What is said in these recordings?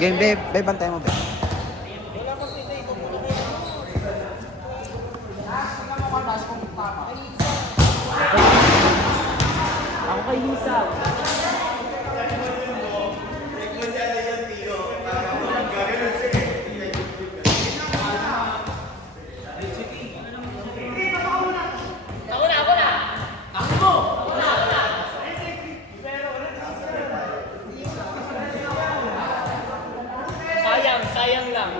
Game, babe. Babe, bantay mo, babe. Ako kay Hisaw. Sayang lang.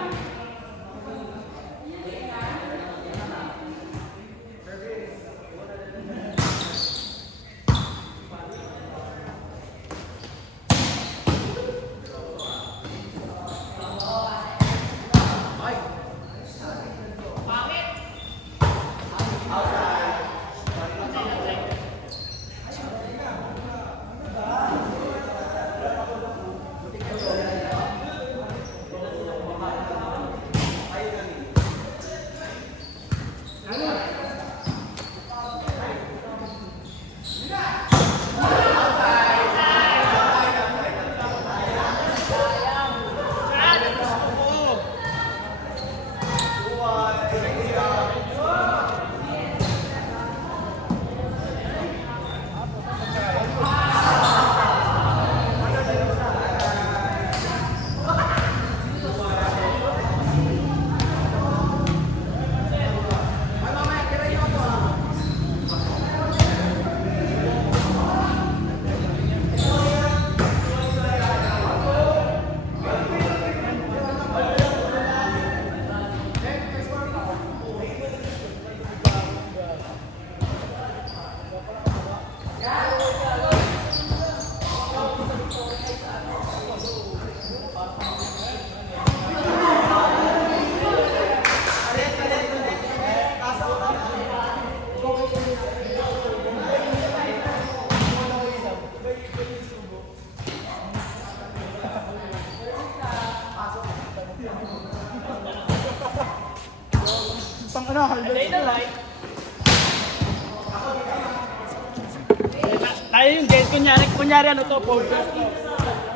Tayo yung guys, kunyari ano to, podcast.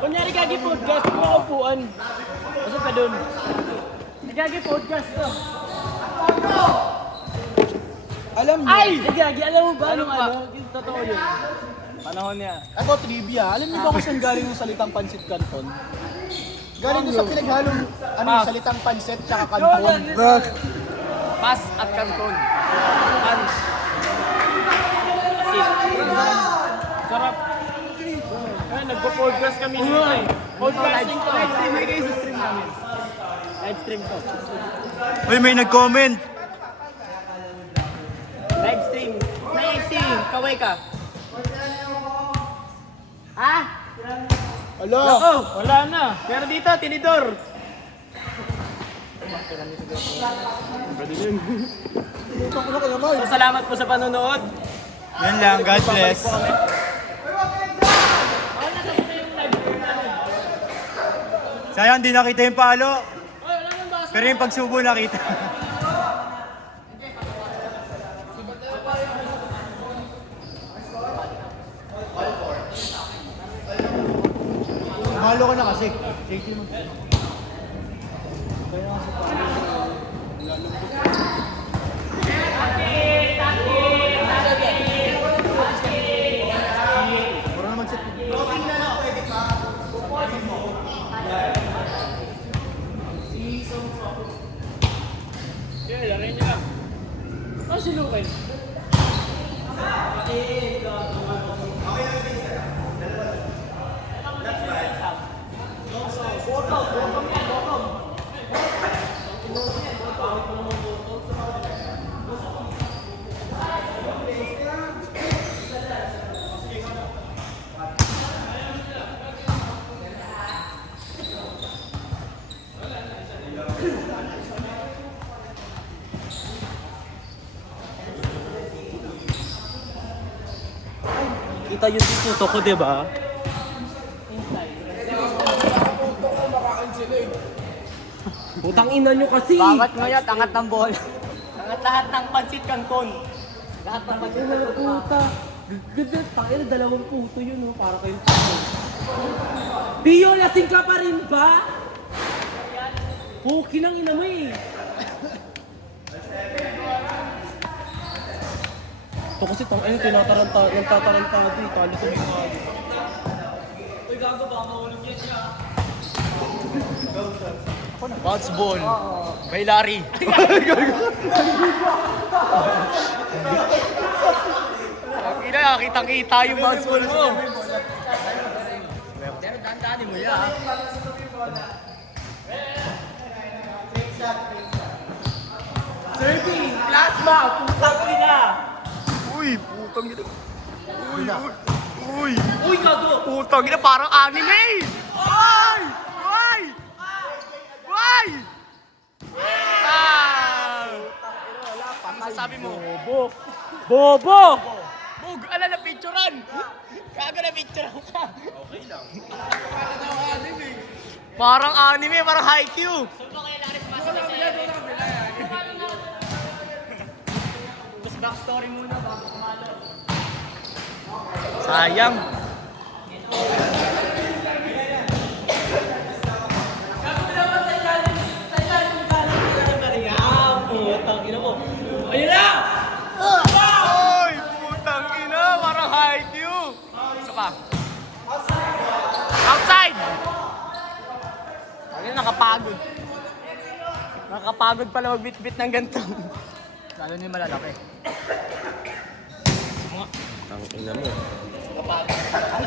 Kunyari gagi podcast, kung makaupuan. Masok ka dun. Gagi podcast to. Alam niyo, Ay! Gagi, alam mo ba anong ano? Totoo yun. Panahon niya. ako trivia. Alam niyo ba kung saan galing yung salitang pansit canton? Galing doon sa pinaghalong yung salitang pansit tsaka canton. Pas at kanton. Pans. Asin. Sarap. Ay, nagpo-podcast kami nito eh. Podcasting to. Live stream, may kayo stream namin. Live stream to. Uy, may nag-comment. Live stream. Live stream. Kaway ka. Ha? Alo! Oo, wala na. Pero dito, tinidor. So, salamat po sa panonood. Yan lang, God bless. Sayang, di nakita yung palo. Pero yung pagsubo nakita. Mahalo ka na kasi. Safety mo. Para naman set. Yeah, lagay niyo lang. Ano si Luken? Kita yung puto ko, di ba? Putang ina nyo kasi! Bakit ngayon, angat ng bola? Angat lahat ng pansit canton. Lahat ng pansit canton. Puta. Ganda, tayo na 2 puto yun, oh, para kayong puto. Pio, lasing ka pa rin ba? Cookie nang ina mo eh. Ito kasi tang ayun, nagtataranta dito. Talo to yung mga. Uy, gago ba? Mahulog yan siya. Bounce ball. Kay Larry. Kina, kitang-kita yung bounce ball mo. Pero dandanin mo yan. Serving! Plasma! Putang ina! Uy, putang ina. Uy. Uy, gago! Putang ina, parang anime! Uy! Uy! Uy! Ah! Ano masasabi mo? Bobo! Bobo! Bug, ala na picturean! Kaga na picturean ka! Okay lang. Parang anime, parang Haikyuu! Tapos backstory muna bago kumalo. Sayang! Putang ina mo! Ayun na! Oy! Putang ina! Parang Haikyuu! Isa pa. Outside! Ano nakapagod? Nakapagod pala magbitbit ng ganito. Lalo na yung malalaki. Ang ina mo.